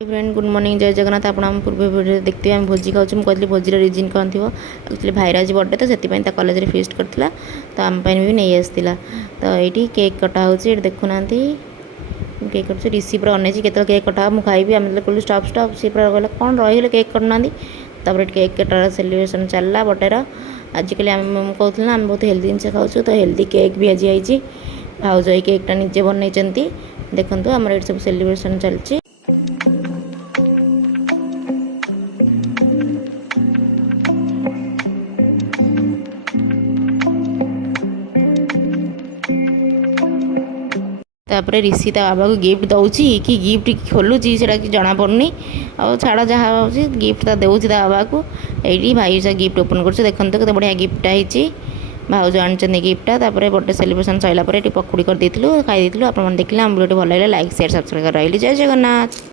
Friend good morning जय जगन्नाथ। आप पूर्व वीडियो देखते हैं भोजी खाऊँ। मुझे भोजर रिजन कौन थी एक्चुअली भाईर आज बर्थडे तो से कॉलेज में फिस्ट करता तो आम भी नहीं आसाला। तो ये केक कटा हो देखुना केक कट ऋषि पूरा अनेसी के केक कटा मुझे खाइबी आम कहलु स्टॉप स्टॉप सी पूरा कहला कौन रही केक कटना केक कटार सेलिब्रेशन चलला बर्थडे आजिकल आम कहते आम बहुत हेल्दी जिन खाऊँ तो हेल्दी केक भी आज आई भाउज ये केकटा निजे बनई देखो आम ये सब सेलिब्रेशन चलती। तापर ऋषि ता बाबा को गिफ्ट दौची कि गिफ्ट खोलुची से जना पड़नी आ छाड़ जहाँ हो गिफ्ट देउची ता बाबा को ये भाई से गिफ्ट ओपन कर देखते केते बढ़िया गिफ्ट है भाउज आनी गिफ्टा। बर्थडे सेलिब्रेशन सैला पकड़ी कर खाई आप देखिए आम वीडियो भल लगे लाइक शेयर सब्सक्राइब कर रही। जय जगन्नाथ।